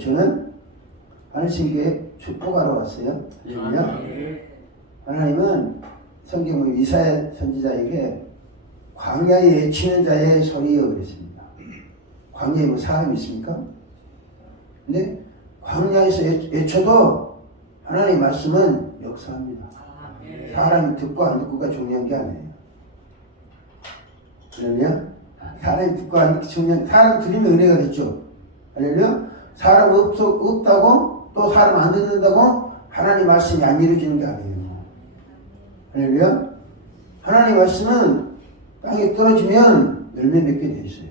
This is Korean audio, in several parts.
저는 하늘신교회 축복하러 왔어요. 하나님은 성경 이사야 선지자에게 광야에 외치는 자의 소리여 그랬습니다. 광야에 뭐 사람이 있습니까? 근데 광야에서 외쳐도 하나님의 말씀은 역사합니다. 사람이 듣고 안 듣고가 중요한 게 아니에요. 그러면 사람이 듣고 안 듣고 중요한, 사람 들으면 은혜가 됐죠. 할렐루야. 사람 없다고 또 사람 안 듣는다고 하나님 말씀이 안 이루어지는 게 아니에요. 할렐루야. 하나님 말씀은 땅에 떨어지면 열매 맺게 돼 있어요.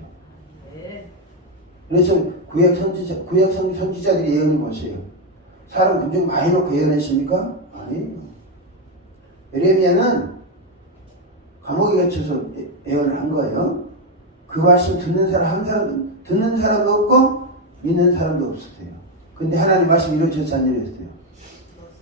그래서 구약 선지자들의 예언을 보세요. 사람 군중 많이 놓고 예언했습니까? 아니에요. 에레미야는 감옥에 갇혀서 예언을 한 거예요. 그 말씀 듣는 사람도 없고 믿는 사람도 없었어요. 근데 하나님 말씀 이루어졌어 안 이루어졌어요?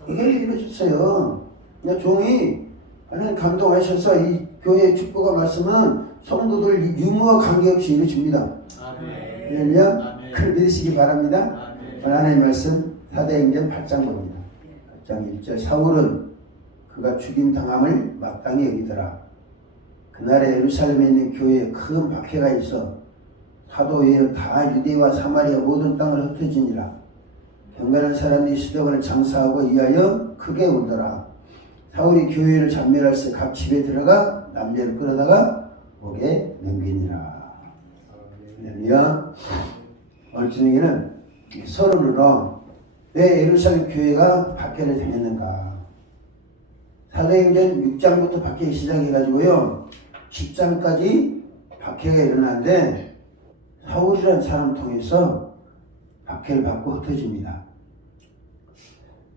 이게 이루어졌어요. 그냥 종이 하나님 감동하셔서 이 교회의 축복과 말씀은 성도들 유무와 관계없이 이루어집니다. 할렐루야. 그걸 믿으시기 바랍니다. 하나님의 말씀 사도행전 8장 봅니다. 8장 1절 사울은 그가 죽임당함을 마땅히 여기더라. 그날에 예루살렘에 있는 교회에 큰 박해가 있어 사도 외에는 다 유대와 사마리아 모든 땅을 흩어지니라. 경건한 사람들이 스데반을 장사하고 이하여 크게 울더라. 사울이 교회를 잔멸할 새 각 집에 들어가 남녀를 끌어다가 목에 넘기니라. 할렐루야. 오늘 저녁에는 서론으로 왜 예루살렘 교회가 박해를 당했는가. 사도행전 6장부터 박해 시작해가지고요 10장까지 박해가 일어나는데 사울이라는 사람을 통해서 박해를 받고 흩어집니다.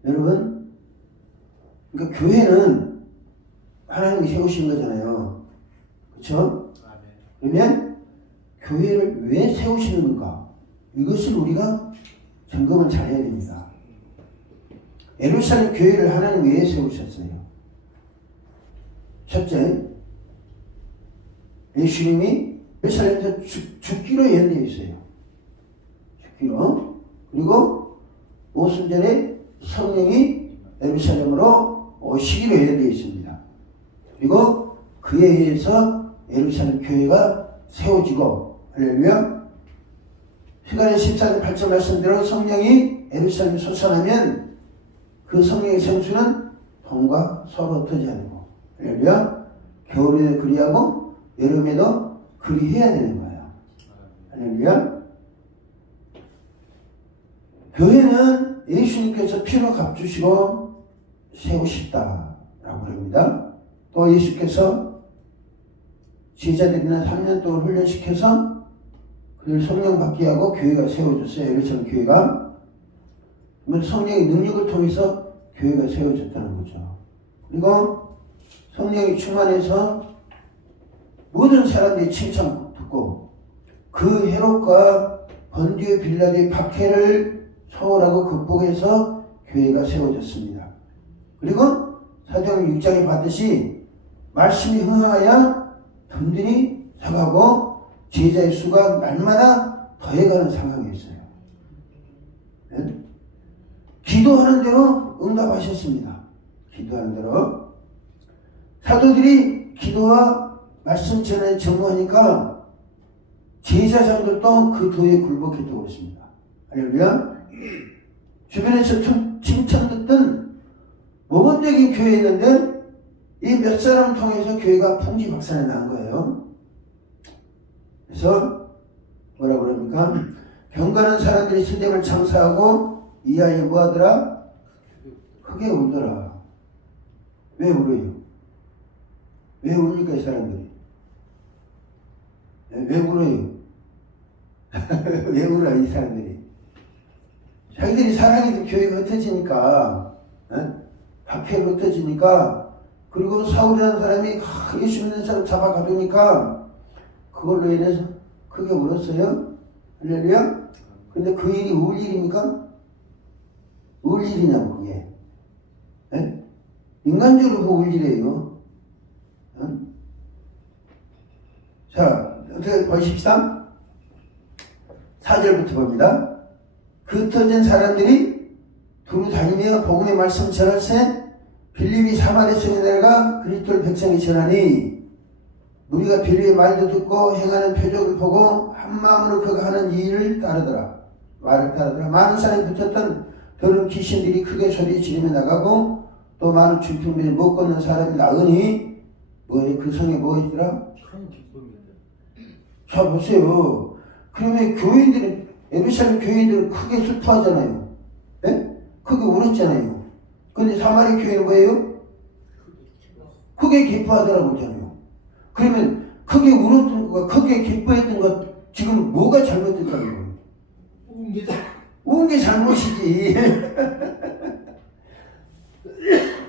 여러분, 그러니까 교회는 하나님이 세우신 거잖아요. 그렇죠? 그러면 교회를 왜 세우시는가? 이것을 우리가 점검을 잘 해야 됩니다. 예루살렘 교회를 하나님 왜 세우셨어요? 첫째, 예수님이 예루살렘에서 죽기로 예언되어 있어요. 죽기로. 그리고 오순절에 성령이 예루살렘으로 오시기로 예언되어 있습니다. 그리고 그에 의해서 예루살렘 교회가 세워지고, 할렐루야. 시간의 14절 8절 말씀대로 성령이 예루살렘에 솟아나면 그 성령의 생수는 봄과 서로 흩어지지 않고, 할렐루야. 겨울에도 그리하고 여름에도 그리해야 되는 거예요. 할렐루야. 교회는 예수님께서 피로 값주시고 세우셨다라고 합니다. 또 예수께서 제자들이나 3년 동안 훈련시켜서 그들 성령 받게 하고 교회가 세워졌어요. 예루살렘 교회가. 그러면 성령의 능력을 통해서 교회가 세워졌다는 거죠. 그리고 성령이 충만해서 모든 사람들이 칭찬 듣고 그 헤롯과 번디오 빌라도의 박해를 소홀하고 극복해서 교회가 세워졌습니다. 그리고 사도행전 6장에 봤듯이 말씀이 흥하여 든든히 서가고 제자의 수가 날마다 더해가는 상황이 있어요. 네? 기도하는 대로 응답하셨습니다. 기도하는 대로. 사도들이 기도와 말씀 전에 전무하니까 제자장들도 그 도에 굴복했다고 했습니다. 할렐루야. 주변에서 칭찬 듣던 모범적인 교회였는데 이 몇 사람을 통해서 교회가 풍지박산이 난 거예요. 그래서 뭐라 그럽니까? 경건한 사람들이 스데반을 장사하고 이 아이 뭐하더라? 크게 울더라. 왜 울어요? 왜 웁니까 이 사람들이? 왜 울어요? 왜 울어 이 사람들이? 자기들이 사랑해도 교회가 흩어지니까, 박해가 흩어지니까, 그리고 사울이라는 사람이 예수 믿는 사람 잡아가두니까 그걸로 인해서 크게 울었어요. 할렐루야. 근데 그 일이 울 일입니까? 울 일이냐고 그게. 네? 인간적으로 그 울 일이에요. 자, 어떻게 보십시다. 4절부터 봅니다. 흩어진 사람들이 두루 다니며 복음의 말씀 전할세 빌립이 사마리아 성에 내려가 그리스도를 백성에 전하니 우리가 빌립의 말도 듣고 행하는 표적을 보고 한 마음으로 그가 하는 일을 따르더라. 말을 따르더라. 많은 사람이 붙었던 더러운 귀신들이 크게 소리 지르며 나가고 또 많은 중풍들이 못 걷는 사람이 나으니 그 성에 뭐 있더라? 자 보세요. 그러면 교인들은 예루살렘 교인들은 크게 슬퍼하잖아요. 예? 크게 울었잖아요. 근데 사마리아 교회는 뭐예요? 크게 기뻐하더라고 그러잖아요. 그러면 크게 울었던 거, 크게 기뻐했던 것 지금 뭐가 잘못됐다고요? 운 게 잘못이지.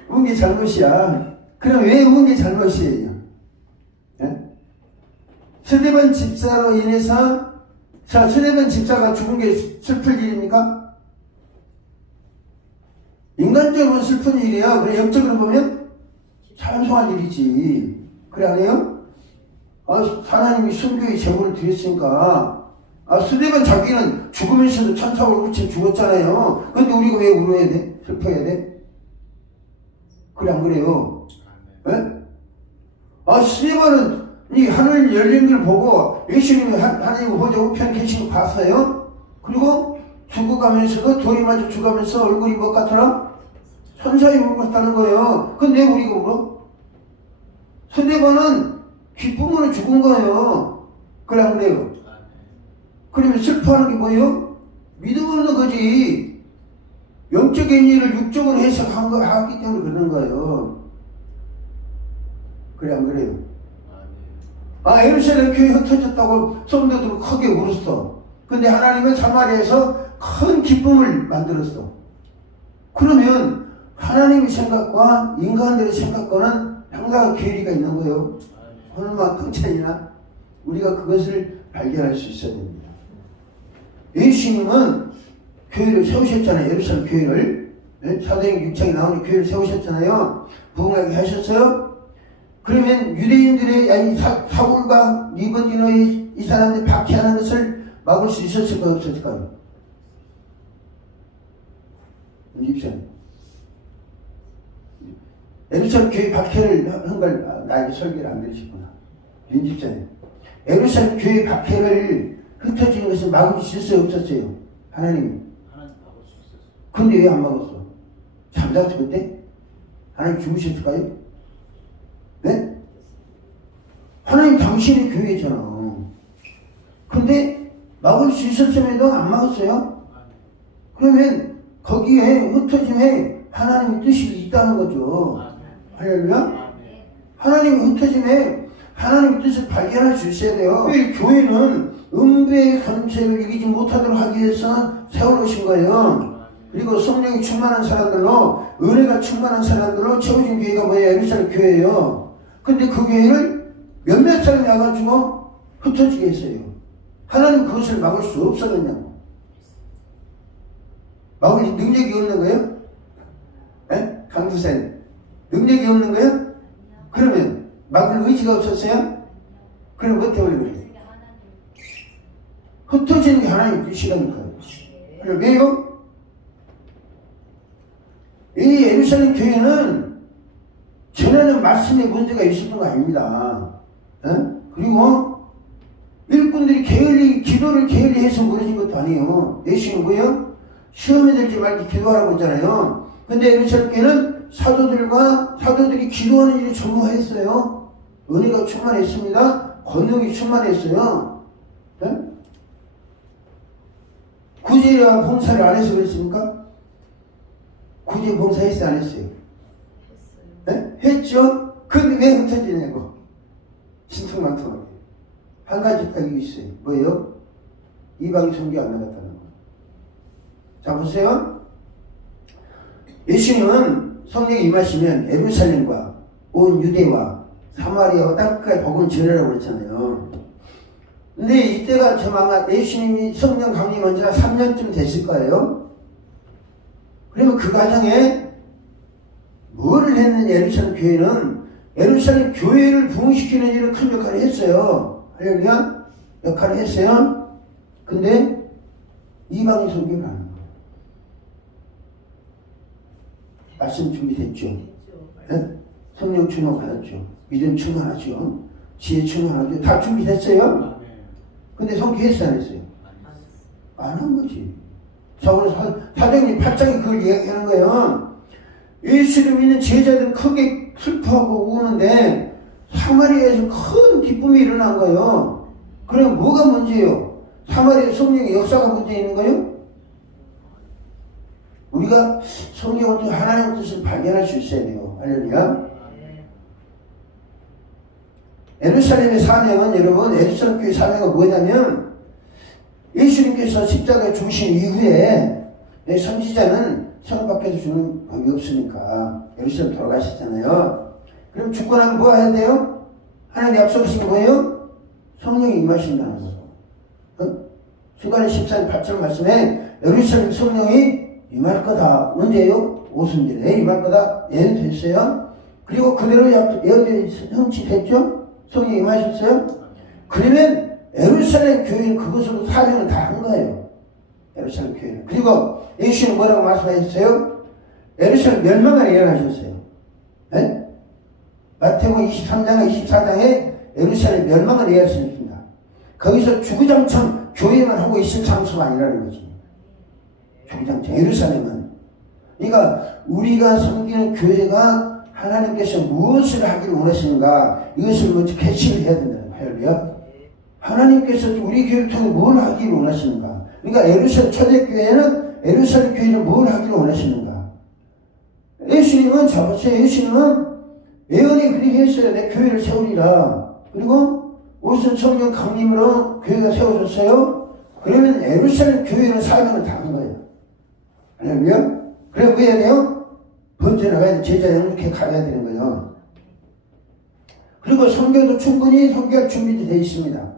운 게 잘못이야. 그럼 왜 운 게 잘못이에요? 예? 스데반 집사로 인해서 자 스데반 집사가 죽은 게 슬플 일입니까? 인간적으로 슬픈 일이야. 그래 영적으로 보면 찬송할 일이지. 그래 안 해요? 하나님이 순교의 제물을 드렸으니까 스데반 자기는 죽으면서도 천사를 우치 죽었잖아요. 근데 우리가 왜 울어야 돼? 슬퍼야 돼? 그래 안 그래요? 예? 스데반은 이 하늘 열린 걸 보고 예수님이 하나님 보좌 우편에 계신 거 봤어요? 그리고 죽어가면서도 돌이 맞아 죽으면서 얼굴이 뭐 같더라? 천사의 얼굴 같다는 거예요. 근데 왜 우리가 울어? 스데반은 기쁨으로 죽은 거예요. 그래 안 그래요? 그러면 슬퍼하는 게 뭐예요? 믿음 없는 거지. 영적인 일을 육적으로 하기 때문에 그러는 거예요. 그래 안 그래요? 예루살렘 교회 흩어졌다고 성도들은 크게 울었어. 근데 하나님은 사마리아에서 큰 기쁨을 만들었어. 그러면 하나님의 생각과 인간들의 생각과는 항상 괴리가 있는 거예요. 얼마만큼 차이나 우리가 그것을 발견할 수 있어야 됩니다. 예수님은 교회를 세우셨잖아요. 예루살렘 교회를. 사도행 6장에 나오는 교회를 세우셨잖아요. 부흥하게 하셨어요. 그러면 유대인들의 사울과 니고디노의 이 사람들이 박해하는 것을 막을 수 있었을까요? 없었을까요? 예루살렘 교회 박해를 한 걸 나에게 설계를 안 들으시구나. 윤집사님. 예루살렘 교회 박해를 흩어지는 것을 막을 수 있었어요? 없었어요? 하나님이. 하나님 막을 수 있었어요. 근데 왜 안 막았어? 잠자서 그때? 하나님 죽으셨을까요? 네? 하나님 당신의 교회잖아. 근데 막을 수 있었음에도 안 막았어요? 그러면 거기에 흩어짐에 하나님의 뜻이 있다는 거죠. 할렐루야? 하나님의 흩어짐에 하나님의 뜻을 발견할 수 있어야 돼요. 교회는 음부의 권세를 이기지 못하도록 하기 위해서 세워놓으신 거예요. 그리고 성령이 충만한 사람들로 은혜가 충만한 사람들로 채워진 교회가 뭐예요? 예루살렘 교회예요. 근데 그 교회를 몇몇 사람이 와가지고 흩어지게 했어요. 하나님 그것을 막을 수 없었느냐고. 막을 능력이 없는 거예요? 네? 강두생 능력이 없는 거예요? 그러면 막을 의지가 없었어요? 그럼 뭐 때문에 그래요? 흩어지는 게 하나님 뜻이라니까요. 그럼 왜요? 이 예루살렘 교회는 전에는 말씀에 문제가 있었던 거 아닙니다. 그리고 일꾼들이 기도를 게을리해서 무너진 것도 아니에요. 예수님은 뭐예요? 시험에 들지 말고 기도하라고 했잖아요. 근데 예루살렘 교회는 사도들이 기도하는 일이 전무했어요. 은혜가 충만했습니다. 권능이 충만했어요. 구제와 봉사를 안 해서 그랬습니까? 구제 봉사 했어요? 안 했어요? 네? 했죠? 근데 왜 흩어지냐고. 신통망통하게. 한 가지 딱이 있어요. 뭐예요? 이방인 선교 안 나갔다는 거. 자, 보세요. 예수님은 성령이 임하시면 예루살렘과 온 유대와 사마리아와 땅끝까지 복음을 전하라고 그랬잖아요. 근데 이때가 아마 예수님이 성령 강림한 지가 3년쯤 됐을 거예요. 그러면 그 과정에 뭐를 했느냐? 예루살렘 교회는 예루살렘 교회를 부흥시키는 일을 큰 역할을 했어요. 할렐루야? 역할을 했어요. 근데 이방인 선교를 하는 거예요. 말씀 준비됐죠? 네? 성령 충만 받았죠? 믿음 충만하죠? 지혜 충만하죠? 다 준비됐어요? 근데 성취했어요, 안 했어요? 안 한 거지. 자, 오늘 사도행전 8장에 그걸 이야기하는 거예요. 예수를 믿는 제자들은 크게 슬퍼하고 우는데 사마리아에서 큰 기쁨이 일어난 거예요. 그럼 뭐가 문제예요? 사마리아 성령의 역사가 문제 있는 거예요? 우리가 성경을 통해 하나님의 뜻을 발견할 수 있어야 돼요. 할렐루야. 예루살렘의 사명은 여러분, 예루살렘 교회 사명은 뭐냐면 예수님께서 십자가에 죽으신 이후에 선지자는 성 밖에서 주는 법이 없으니까 예루살렘 돌아가셨잖아요. 그럼 죽고 나면 뭐 해야 돼요? 하나님 약속하신 게 뭐예요? 성령이 임하신다는 거예요. 수가의 14절 8절 말씀에 예루살렘 성령이 임할 거다. 언제요? 오순절에 임할 거다. 예언 됐어요. 그리고 그대로 예언이 성취됐죠? 성령이 임하셨어요? 그러면 예루살렘 교회는 그것으로 사명을 다 한 거예요. 예루살렘 교회는. 그리고 예수님은 뭐라고 말씀하셨어요? 예루살렘 멸망을 예언하셨어요. 네? 마태복음 23장, 24장에 예루살렘 멸망을 예언하셨습니다. 거기서 주구장창 교회만 하고 있을 장소가 아니라는 거지. 주구장창 예루살렘은. 그러니까 우리가 섬기는 교회가 하나님께서 무엇을 하기를 원하시는가, 이것을 먼저 캐치를 해야 된다는 거예요. 하나님께서 우리 교회를 통해 뭘 하기를 원하시는가. 그러니까 예루살렘 초대교회는 예루살렘 교회는 뭘 하기를 원하시는가. 예수님은 잡았어요. 예수님은 예언이 그렇게 했어요. 내 교회를 세우리라. 그리고 무슨 성령 강림으로 교회가 세워졌어요. 그러면 예루살렘 교회는 사명을 다 한 거예요. 할렐루야. 그래 뭐 해야 돼요? 번져나가야 돼. 제자 영육해 가야 되는 거예요. 그리고 선교도 충분히 선교할 준비도 되어 있습니다.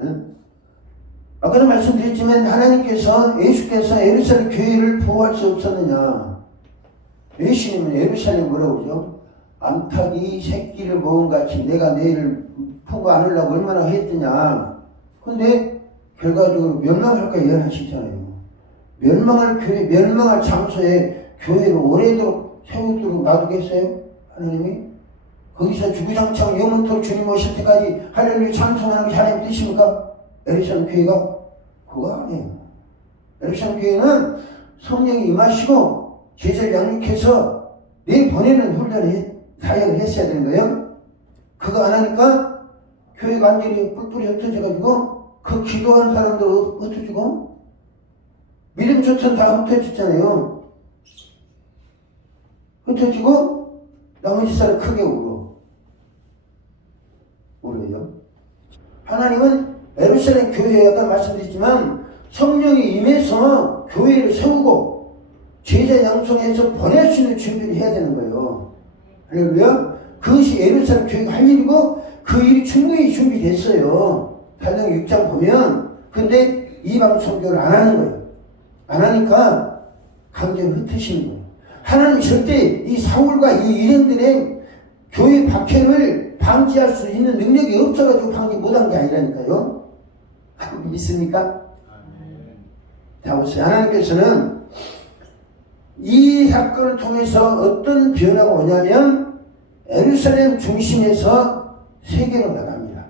응? 아까도 말씀드렸지만 하나님께서 예수께서 예루살렘 교회를 보호할 수 없었느냐. 예수님은 예루살렘 뭐라고 그러죠? 암탉이 새끼를 먹은 같이 내가 너희를 품고 안으려고 얼마나 했더냐. 근데 결과적으로 멸망할까 예언하시잖아요. 멸망할 장소에 교회를 오래도록 세우도록 놔두겠어요? 하나님이? 거기서 주구장창 영원토록 주님 오실 때까지 할렐루야 찬송하는 게 하나님 뜻입니까? 예루살렘 교회가? 그거 아니에요. 예루살렘 교회는 성령이 임하시고 제자를 양육해서 내보내는 훈련을 사역을 했어야 되는 거예요. 그거 안 하니까 교회가 완전히 뿔뿔이 흩어져가지고 그 기도한 사람도 흩어지고 믿음 좋던 다 흩어졌잖아요. 흩어지고 나머지 사람 크게 울어요. 하나님은 예루살렘 교회에 아까 말씀드렸지만 성령이 임해서 교회를 세우고 제자 양성해서 보낼 수 있는 준비를 해야 되는 거예요. 할렐루야. 그것이 예루살렘 교회가 할 일이고 그 일이 충분히 준비됐어요. 사도행전 6장 보면. 근데 이방 선교를 안 하는 거예요. 안 하니까 강제로 흩으시는 거예요. 하나님 절대 이 사울과 이 일행들의 교회 박해를 방지할 수 있는 능력이 없어가지고 방지 못한 게 아니라니까요. 믿습니까? 자, 보세요. 하나님께서는 이 사건을 통해서 어떤 변화가 오냐면 예루살렘 중심에서 세계로 나갑니다.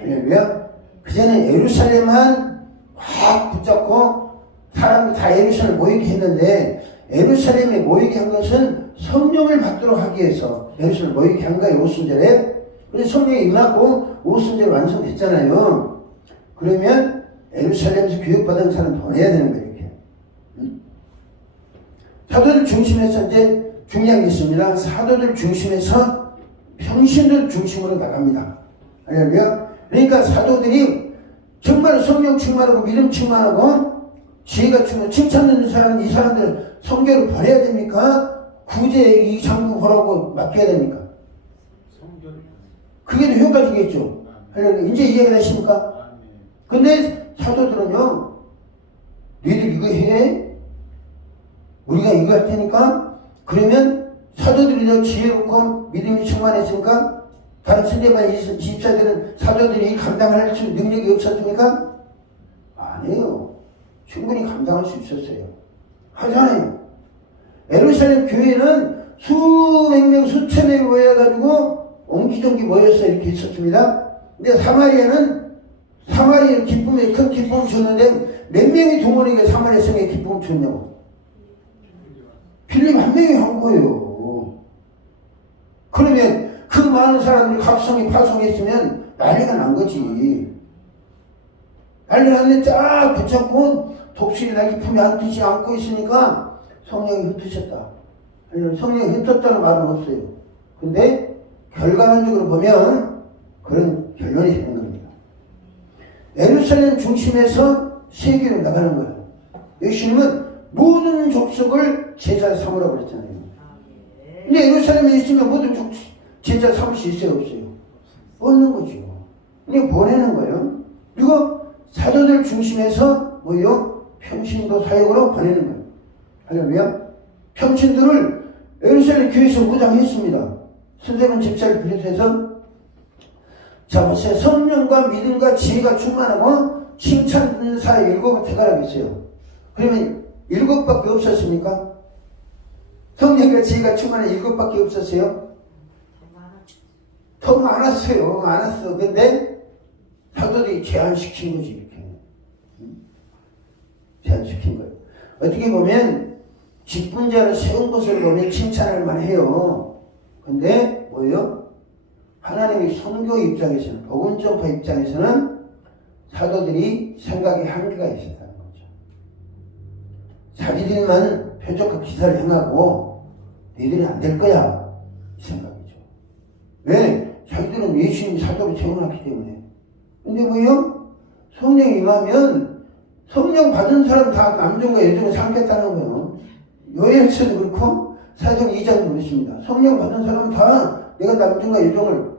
할렐루야. 그전에 예루살렘만 확 붙잡고 사람들 다 예루살렘 모이게 했는데 예루살렘에 모이게 한 것은 성령을 받도록 하기 위해서 예루살렘 모이게 한 거예요. 오순절에. 그래서 성령이 임하고 오순절 완성됐잖아요. 그러면 예루살렘에서 교육받은 사람 보내야 되는 거예요. 이렇게. 사도들 중심에서 이제 중요한 게 있습니다. 사도들 중심에서 평신들 중심으로 나갑니다. 할렐루야. 그러니까 사도들이 정말 성령 충만하고 믿음 충만하고 지혜가 충만, 칭찬 듣는 사람은 이 사람들 성교를 보내야 됩니까? 구제 이 장부 보라고 맡겨야 됩니까? 그게 더 효과적이겠죠. 할렐루야. 이제 이해가 되십니까? 근데 사도들은요, 너희들 이거 해? 우리가 이거 할 테니까? 그러면 사도들이 더 지혜롭고 믿음이 충만했으니까? 다른 스데반 24들은 사도들이 감당할 수 능력이 없었습니까? 아니에요. 충분히 감당할 수 있었어요. 하잖아요. 예루살렘 교회는 수백 명, 수천 명이 모여가지고 옹기종기 모여서 이렇게 있었습니다. 근데 사마리아는 기쁨에 큰 기쁨을 줬는데 몇 명이 동원에게 사마리아 성에 기쁨을 줬냐고. 빌립 한 명이 한 거예요. 그러면 그 많은 사람들이 각성이 파송했으면 난리가 난 거지. 난리가 났는데 쫙 붙잡고 독수리 날개 품에 앉듯이 안고 있으니까 성령이 흩으셨다. 성령이 흩었다는 말은 없어요. 근데 결과론적으로 보면 그런 결론이 되는 겁니다. 예루살렘 중심에서 세계로 나가는 거예요. 예수님은 모든 족속을 제자 삼으라고 그랬잖아요. 근데 예루살렘에 있으면 모든 제자 삼을 수 있어요, 없어요? 없는 거죠. 근데 보내는 거예요. 그리고 사도들 중심에서 뭐요? 평신도 사역으로 보내는 거예요. 할렐루야. 평신도를 예루살렘 교회에서 무장했습니다. 스데반 집사를 비롯해서 자 보세요. 성령과 믿음과 지혜가 충만하고 칭찬 듣는 사람 7을 택하라고 했어요. 그러면 7밖에 없었습니까? 성령과 지혜가 충만한 7밖에 없었어요? 더 많았어요. 많았어. 근데 사도들이 제한시킨 거지, 이렇게. 제한시킨 거예요. 어떻게 보면 직분자를 세운 것을 보면 칭찬할 만해요. 근데 뭐예요? 하나님의 선교 입장에서는, 복음 전파 입장에서는 사도들이 생각에 한계가 있었다는 거죠. 자기들만 표적과 기사를 행하고 너희들이 안 될 거야, 이 생각이죠. 왜? 자기들은 예수님이 사도로 채워놨기 때문에. 근데 뭐예요? 성령이 임하면 성령 받은 사람 다 남종과 여종을 삼겠다는 거예요. 요엘서도 그렇고 사도행 2장도 그렇습니다. 성령 받은 사람 다 내가 남종과 여종을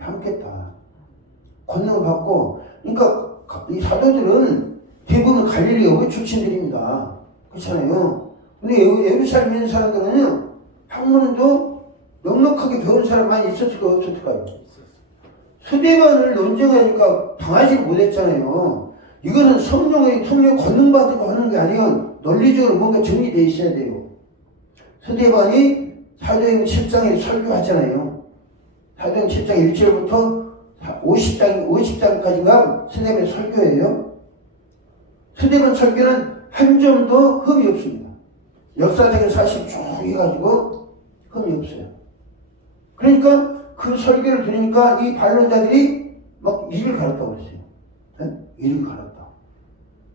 삼겠다. 권능을 받고. 그러니까 이 사도들은 대부분 갈릴리 어부 출신들입니다. 그렇잖아요. 근데 예루살렘에 있는 사람들은요, 학문도 넉넉하게 배운 사람 많이 있었을까 없었을까요? 스데반을 논쟁하니까 당하지 못했잖아요. 이거는 성령 권능 받고 하는 게 아니고 논리적으로 뭔가 정리되어 있어야 돼요. 스데반이 사도행 7장에 설교하잖아요. 사도행 7장 1절부터 50장까지가 스데반의 설교예요. 스데반 설교는 한 점도 흠이 없습니다. 역사적인 사실 쭉 해가지고 흠이 없어요. 그러니까 그 설교를 들으니까 이 반론자들이 막 이를 갈았다고 그랬어요. 네? 이를 갈았다.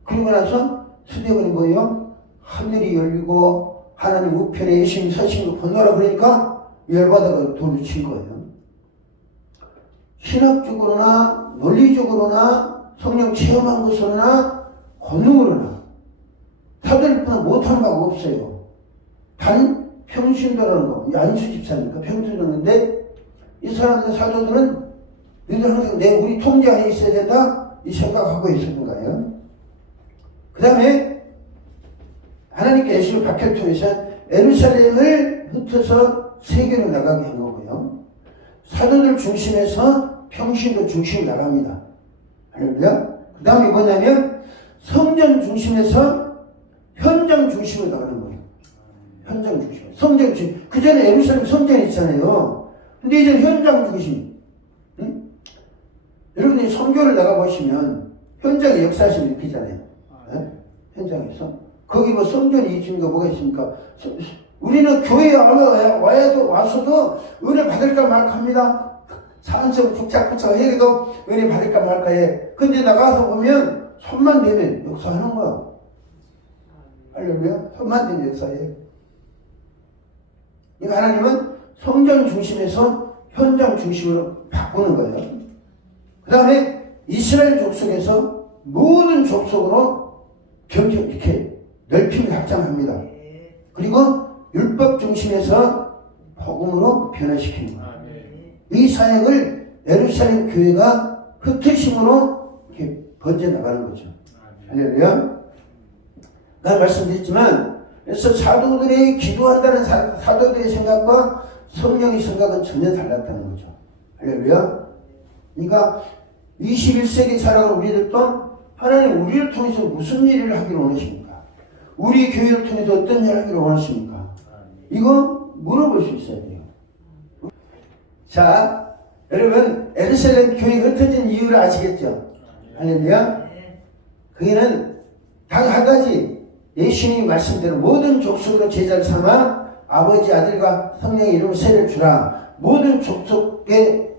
그리고 나서 스데반이 뭐예요? 하늘이 열리고 하나님 우편에 예수님 서신 걸 보노라 그러니까 열받아서 돌을 친 거예요. 신학적으로나 논리적으로나 성령 체험한 것으로나 권능으로나 사도들보다 못하는 바가 없어요. 단 평신도라는 거, 안수 집사니까 평신도인데 이 사람들 사도들은 너희들 항상 우리 통제 안에 있어야 된다 이 생각하고 있었던 거예요. 그 다음에 하나님께 예수를 박해를 통해서 예루살렘을 흩어서 세계로 나가게 한 거고요. 사도들 중심에서 평신도 중심으로 나갑니다. 할렐루야. 그 다음에 뭐냐면 성전 중심에서 현장 중심으로 나가는 거예요. 현장 중심. 성전 중심. 그 전에 예루살렘 성전이 있잖아요. 근데 이제 현장 중심. 응? 여러분이 선교를 나가보시면 현장에 역사심이 있잖아요. 네? 현장에서. 거기 뭐 성전이 있는 거 뭐가 있습니까? 우리는 교회에 와서도 은혜 받을까 말까 합니다. 산성 북작북작 해도 은혜 받을까 말까 해. 근데 나가서 보면 손만 대면 역사하는 거야. 할렐루야. 손만 대면 역사해. 이 하나님은 성전 중심에서 현장 중심으로 바꾸는 거예요. 그 다음에 이스라엘 족속에서 모든 족속으로 이렇게 넓힘을 확장합니다. 그리고 율법 중심에서 복음으로 변화시키는 거예요. 이 사역을 예루살렘 교회가 흩으심으로 이렇게 번져나가는 거죠. 할렐루야. 난 말씀드렸지만, 그래서 사도들이 기도한다는 사도들의 생각과 성령의 생각은 전혀 달랐다는 거죠. 할렐루야. 그러니까 21세기 살아가는 우리들도 하나님 우리를 통해서 무슨 일을 하기를 원하십니까? 우리 교회를 통해서 어떤 일을 하기를 원하십니까? 이거 물어볼 수 있어야 돼요. 자, 여러분 예루살렘 교회 흩어진 이유를 아시겠죠? 할렐루야. 거기는 단 한 가지, 예수님이 말씀대로 모든 족속으로 제자를 삼아 아버지 아들과 성령의 이름으로 세를 주라. 모든 족속에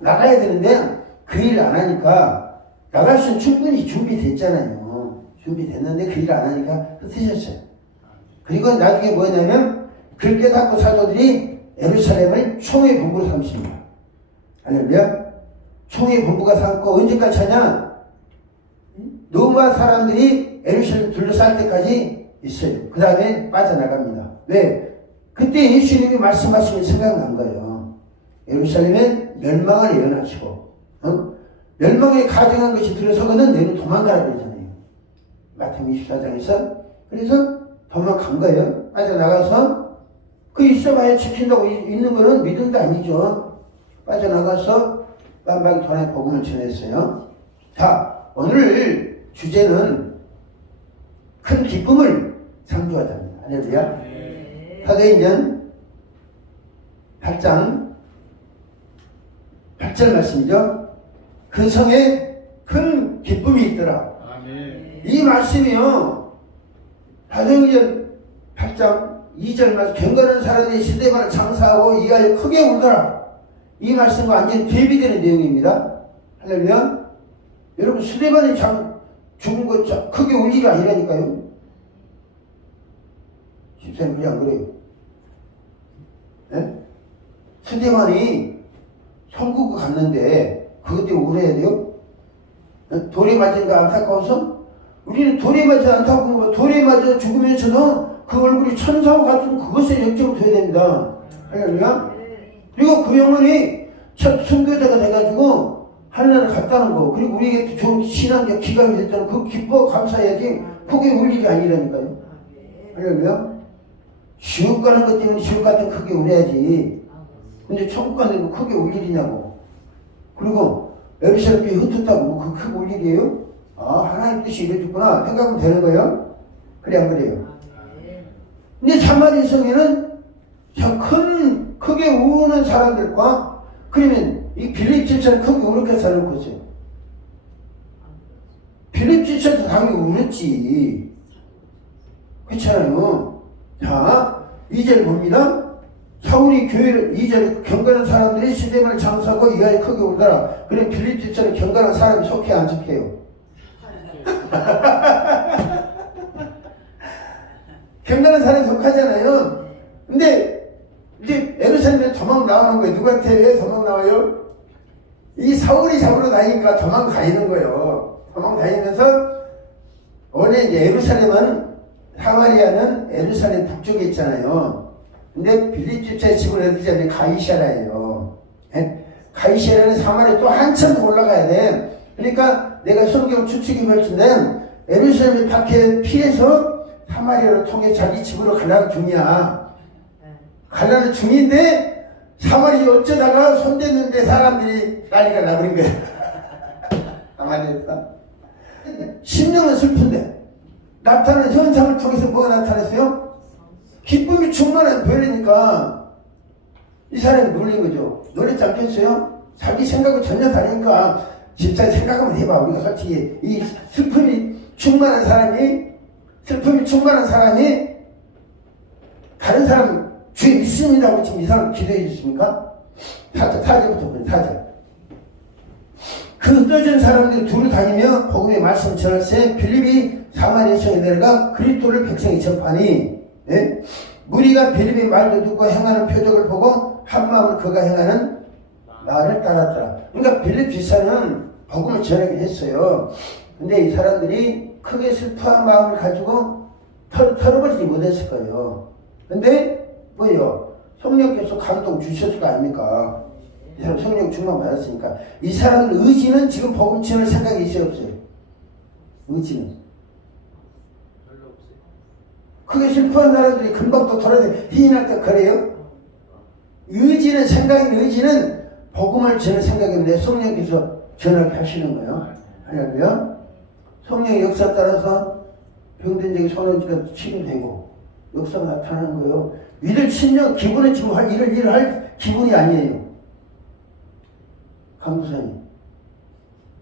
나가야 되는데 그 일을 안 하니까, 나갈 수는 충분히 준비됐잖아요. 준비됐는데 그 일을 안 하니까 흩으셨어요. 그리고 나중에 뭐냐면 그 깨닫고 사도들이 예루살렘을 총회 본부로 삼습니다. 할렐루야. 총회 본부가 삼고 언제까지 하냐? 로마 사람들이 예루살렘 둘러쌀 때까지 있어요. 그 다음에 빠져나갑니다. 왜? 그때 예수님이 말씀하신 게 생각난 거예요. 예루살렘은 멸망을 예언하시고, 멸망에 가정한 것이 들어서거든 너희는 도망가라 그러잖아요. 마태복음 24장에서. 그래서 도망간 거예요. 빠져나가서 그 있어봐야 지킨다고 있는 거는 믿음도 아니죠. 빠져나가서 깜박이 돈에 복음을 전했어요. 자, 오늘 주제는 큰 기쁨을 상주하자입니다. 할렐루야. 사도행전 8장 8절 말씀이죠. 그 성에 큰 기쁨이 있더라. 아멘. 이 말씀이요, 사도행전 8장 2절 말씀, 경건한 사람이 시대만을 장사하고 이하여 크게 울더라. 이 말씀과 완전히 대비되는 내용입니다. 할렐루야. 여러분, 스데반이 죽은 거 크게 울 일이 아니라니까요. 집사님 그냥 그래요. 네? 스데반이 천국에 갔는데 그것 때문에 울어야 돼요? 네? 돌에 맞은 거 안타까워서? 우리는 돌에 맞지 안타까운 거, 돌에 맞아 죽으면서도 그 얼굴이 천사와 같은 그것에 역정을 둬야 됩니다. 할렐루야. 그리고 그 영혼이 첫 순교자가 돼가지고 하늘나라 갔다는 거, 그리고 우리에게 좋은 신앙적 기감이 됐다는 그 기뻐 감사해야지 크게 울 일이 아니라니까요. 할렐루야. 지옥 가는 것 때문에 지옥 같은 크게 울어야지. 근데 천국 가는 거 크게 울 일이냐고. 그리고 예루살렘 교회 흩었다고 뭐 그 크게 울 일이에요? 아, 하나님 뜻이 이래줬구나 생각하면 되는 거예요? 그래 안 그래요? 근데 사마리 성에는 크게 우는 사람들과, 그러면 이 빌립 집사는 크게 우는 사람을 보세요. 빌립 집사도 당연히 울었지. 그렇잖아요. 자, 2절 봅니다. 사울이 교회를, 2절 경건한 사람들이 시대만을 장사하고 이하에 크게 울더라. 그래 빌립 집사는 경건한 사람이 속해 안 속해요? 경건한 사람이 속하잖아요. 근데 이제 예루살렘에 도망 나오는 거예요. 누구한테 왜 도망 나와요? 이 사울이 잡으러 다니니까 도망 다니는 거예요. 도망 다니면서, 원래 이제 예루살렘은, 사마리아는 예루살렘 북쪽에 있잖아요. 근데 빌립 집사의 집을 어디지 않는 가이사라예요. 가이사라는 사마리아 또 한참 더 올라가야 돼. 그러니까 내가 성경 추측이 펼친데 예루살렘 밖에 피해서 사마리아를 통해 자기 집으로 가려는 중이야. 가려는 중인데 사마리아 어쩌다가 손댔는데 사람들이 난리가 나버린 거야. 사마리아에서. 심령은 슬픈데 나타나는 현상을 통해서 뭐가 나타났어요? 기쁨이 충만한 교회니까 이 사람이 놀린 거죠. 놀랬지 않겠어요? 자기 생각은 전혀 다르니까 집사 생각 한번 해봐. 우리가 솔직히 이 슬픔이 충만한 사람이 다른 사람 주에 믿습니다고 지금 이 사람 기도해 주십니까? 타절부터 보면 타절. 그 흩어진 사람들이 두루 다니며 복음의 말씀을 전할세 빌립이 사마리아성에 내려가 그리스도를 백성에 전파하니, 예? 무리가 빌립의 말도 듣고 행하는 표적을 보고 한 마음으로 그가 행하는 말을 따랐더라. 그러니까 빌립 집사는 복음을 전하긴 했어요. 근데 이 사람들이 크게 슬퍼한 마음을 가지고 털어버리지 못했을 거예요. 근데 뭐예요? 성령께서 감동 주셨을 거 아닙니까? 이 사람 성령 충만 받았으니까. 이 사람들 의지는 지금 복음 전할 생각이 있어요, 없어요? 의지는 크게 슬퍼한 사람들이 금방 또 돌아다니 희인할 때 그래요? 의지는, 생각인 의지는 복음을 전할 생각인데 성령께서 전하게 하시는 거예요. 할렐루야. 성령의 역사 따라서 병든 적이 손을 치료되고, 역사가 나타나는 거예요. 믿을 심령, 기분은 지금 일을 할 기분이 아니에요. 강도사님.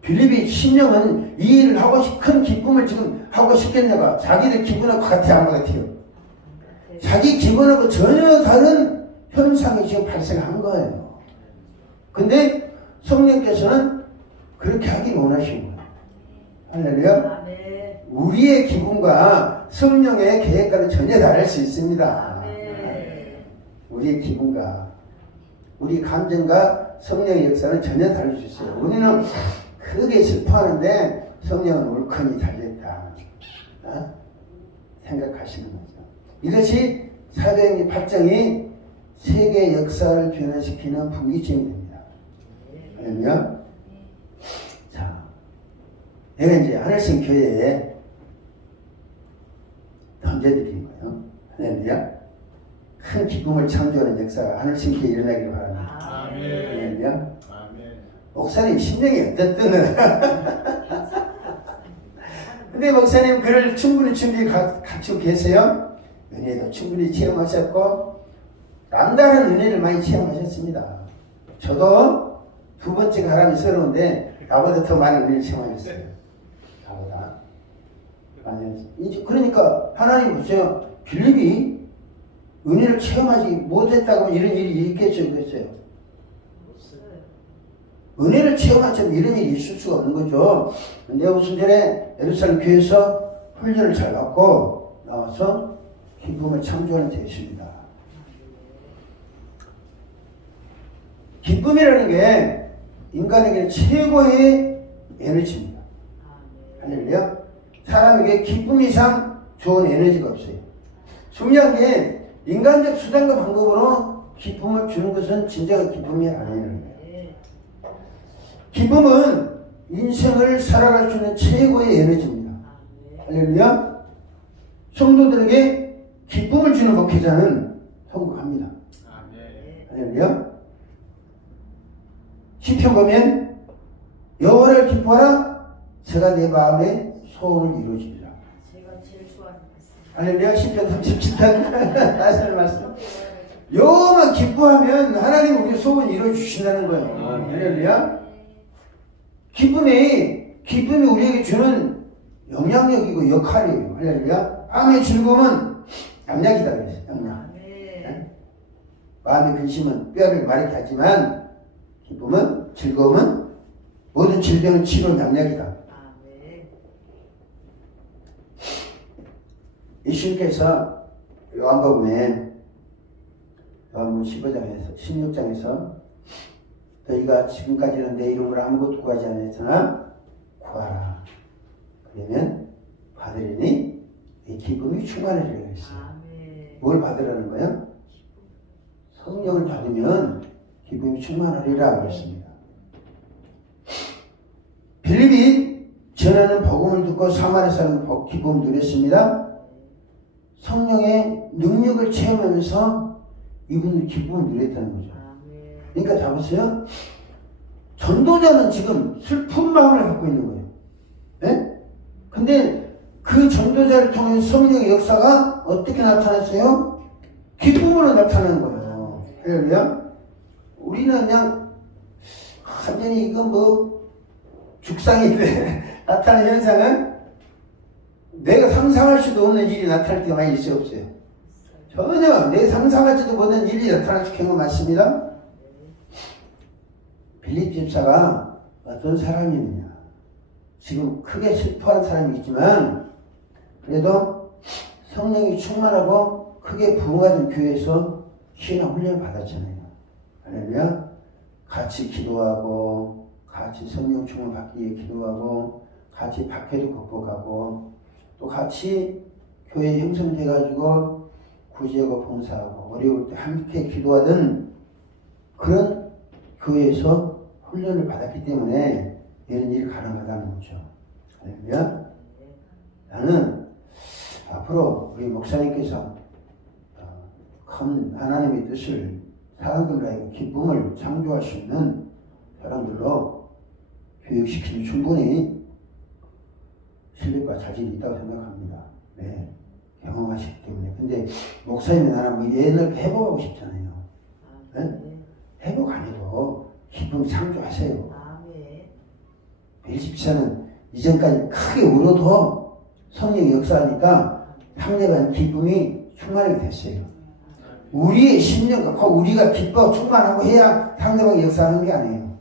빌립이 심령은 이 일을 하고 큰 기쁨을 지금 하고 싶겠냐가 자기들 기분하고 같아 안 같아요. 자기 기분하고 전혀 다른 현상이 지금 발생한 거예요. 근데 성령께서는 그렇게 하기 원하시는 거예요. 할렐루야. 우리의 기분과 성령의 계획과는 전혀 다를 수 있습니다. 우리의 기분과 우리 감정과 성령의 역사는 전혀 다를 수 있어요. 우리는 크게 슬퍼하는데 성령은 울컥이 달렸다. 생각하시는 거죠. 이것이 사도행전 8장이 세계 역사를 변화시키는 분기점이 됩니다. 할렐루야. 자, 내가 이제 하늘신 교회에 던져드리는 거예요. 할렐루야. 큰 기쁨을 창조하는 역사가 하늘신 교회에 일어나기를 바랍니다. 할렐루야. 목사님 심령이 어떻든 근데 목사님 그를 충분히 준비 갖추고 계세요. 은혜도 충분히 체험하셨고 남다른 은혜를 많이 체험하셨습니다. 저도 두 번째가 사람이 서러운데 나보다 더 많은 은혜를 체험하셨어요. 나보다 많이. 그러니까 하나님 보세요. 빌립이 은혜를 체험하지 못했다고 하면 이런 일이 있겠죠. 그랬어요. 은혜를 체험하자면 이런 일이 있을 수가 없는 거죠. 내가 무슨 전에 예루살렘 교회에서 훈련을 잘 받고 나와서 기쁨을 창조하는 되었습니다. 기쁨이라는 게 인간에게 최고의 에너지입니다. 할렐루야. 사람에게 기쁨 이상 좋은 에너지가 없어요. 중요한 게 인간적 수단과 방법으로 기쁨을 주는 것은 진정한 기쁨이 아니라는 거예요. 기쁨은 인생을 살아갈 수 있는 최고의 에너지입니다. 할렐루야. 성도들에게 기쁨을 주는 목회자는 성공합니다. 할렐루야. 시편 보면 여호와를 기뻐하라 제가 내 마음의 소원을 이루어지리라. 제가 제일 좋아하는 말씀. 할렐루야. 시편 37편 다시 말씀. 여호와만 기뻐하면 하나님 우리 소원 이루어주신다는 거예요. 할렐루야. 기쁨이 우리에게 주는 영향력이고 역할이에요. 할렐루야. 마음의 즐거움은 양약이다 그랬어요. 양약. 네? 마음의 근심은 뼈를 마르게 하지만 기쁨은 즐거움은 모든 질병은 치료는 양약이다. 예수님께서 요한복음에 요한복음 15장에서 16장에서 너희가 지금까지는 내 이름으로 아무것도 구하지 않았으나 구하라. 그러면 받으리니 이 기쁨이 충만하리라 했어요. 뭘 받으라는 거예요? 성령을 받으면 기쁨이 충만하리라 그랬습니다. 빌립이 전하는 복음을 듣고 사마리아 사람은 기쁨을 누렸습니다. 성령의 능력을 체험하면서 이분들이 기쁨을 누렸다는 거죠. 그러니까 다 보세요. 전도자는 지금 슬픈 마음을 갖고 있는 거예요. 네? 근데 그 전도자를 통해 성령의 역사가 어떻게 나타났어요? 기쁨으로 나타나는 거예요. 할렐루야. 우리는 그냥 완전히 이건 뭐 죽상인데 나타나는 현상은 내가 상상할 수도 없는 일이 나타날 때가 많이 있어요, 없어요? 전혀 내 상상하지도 못한 일이 나타날 수 있는 건 맞습니다. 빌립 집사가 어떤 사람이냐. 지금 크게 슬퍼하는 사람이겠지만 그래도 성령이 충만하고 크게 부흥하는 교회에서 신앙 훈련을 받았잖아요. 할렐루야. 같이 기도하고 같이 성령 충만 받기 위해 기도하고 같이 박해도 극복하고 또 같이 교회 형성돼가지고 구제하고 봉사하고 어려울 때 함께 기도하던 그런 교회에서 훈련을 받았기 때문에 이런 일이 가능하다는 거죠. 할렐루야. 나는 앞으로 우리 목사님께서 큰 하나님의 뜻을 사람들에게 기쁨을 창조할 수 있는 사람들로 교육시키는 충분히 실력과 자질이 있다고 생각합니다. 네, 경험하시 기뻐하시기 때문에. 근데 목사님이 나는 뭐 옛날 회복하고 싶잖아요. 네? 회복 안 해도 기쁨 창조하세요. 벨집사는 이전까지 크게 울어도 성령이 역사하니까 상대방 기쁨이 충만하게 됐어요. 우리의 심령과 우리가 기뻐 충만하고 해야 상대방이 역사하는 게 아니에요.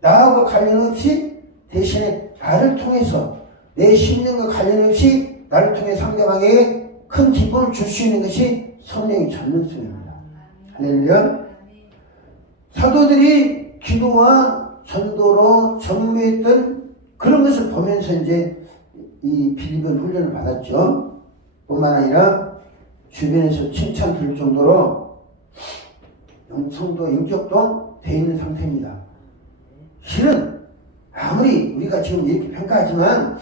나하고 관련 없이 대신에 나를 통해서 내 심령과 관련 없이 나를 통해 상대방에게 큰 기쁨을 줄 수 있는 것이 성령의 전능성입니다. 할렐루야. 사도들이 기도와 전도로 전무했던 그런 것을 보면서 이제 이 빌립은 훈련을 받았죠. 뿐만 아니라 주변에서 칭찬 들을 정도로 영성도 인격도 돼 있는 상태입니다. 실은 아무리 우리가 지금 이렇게 평가하지만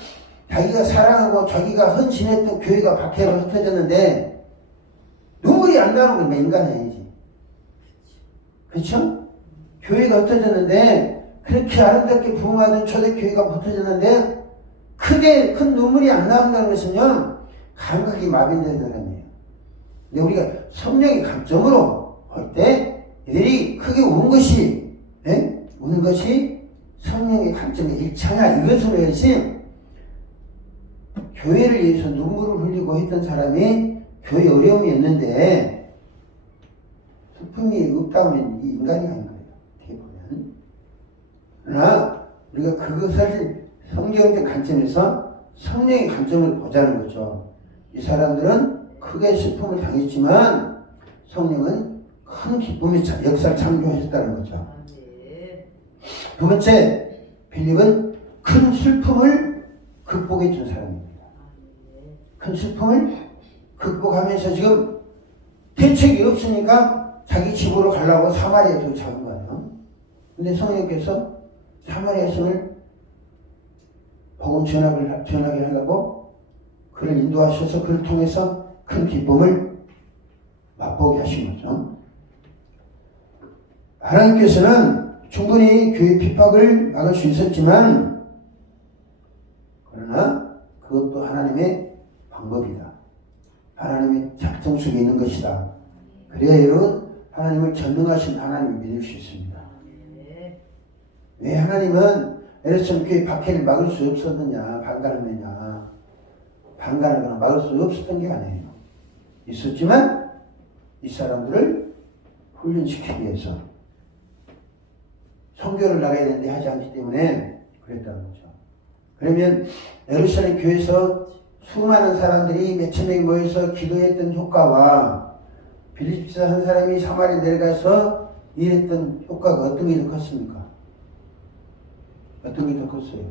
자기가 사랑하고 자기가 헌신했던 교회가 박해로 흩어졌는데 눈물이 안 나는 건 인간이 아니지. 그렇죠? 교회가 흩어졌는데 그렇게 아름답게 부흥하던 초대교회가 흩어졌는데 크게 큰 눈물이 안 나온다는 것은요 감각이 마비된 사람이에요. 근데 우리가 성령의 감정으로 할 때 이들이 크게 우는 것이 우는 것이 성령의 감정의 일차냐 이것으로 해야지 교회를 위해서 눈물을 흘리고 했던 사람이 교회 어려움이 있는데 슬픔이 없다면 이 인간이 아닌 거예요. 어떻게 보면. 그러나 우리가 그것을 성경적 관점에서 성령의 관점을 보자는 거죠. 이 사람들은 크게 슬픔을 당했지만 성령은 큰 기쁨의 역사를 창조하셨다는 거죠. 두 번째, 빌립은 큰 슬픔을 극복했던 사람입니다. 큰 슬픔을 극복하면서 지금 대책이 없으니까 자기 집으로 가려고 사마리아에 도착한 거예요. 근데 성령께서 사마리아 성을 복음 전하게 하려고 그를 인도하셔서 그를 통해서 큰 기쁨을 맛보게 하신 거죠. 하나님께서는 충분히 교회 핍박을 막을 수 있었지만 그러나 그것도 하나님의 방법이다. 하나님의 작정 속에 있는 것이다. 그래야 여러분 하나님을 전능하신 하나님을 믿을 수 있습니다. 왜 하나님은 에르손 교회 박해를 막을 수 없었느냐 반가르느냐 막을 수 없었던 게 아니에요. 있었지만 이 사람들을 훈련시키기 위해서 선교를 나가야 되는데 하지 않기 때문에 그랬다는 거죠. 그러면 예루살렘 교회에서 수많은 사람들이 몇천 명이 모여서 기도했던 효과와 빌립보서 한 사람이 사마리아 내려가서 일했던 효과가 어떤 게 더 컸습니까? 어떤 게 더 컸어요?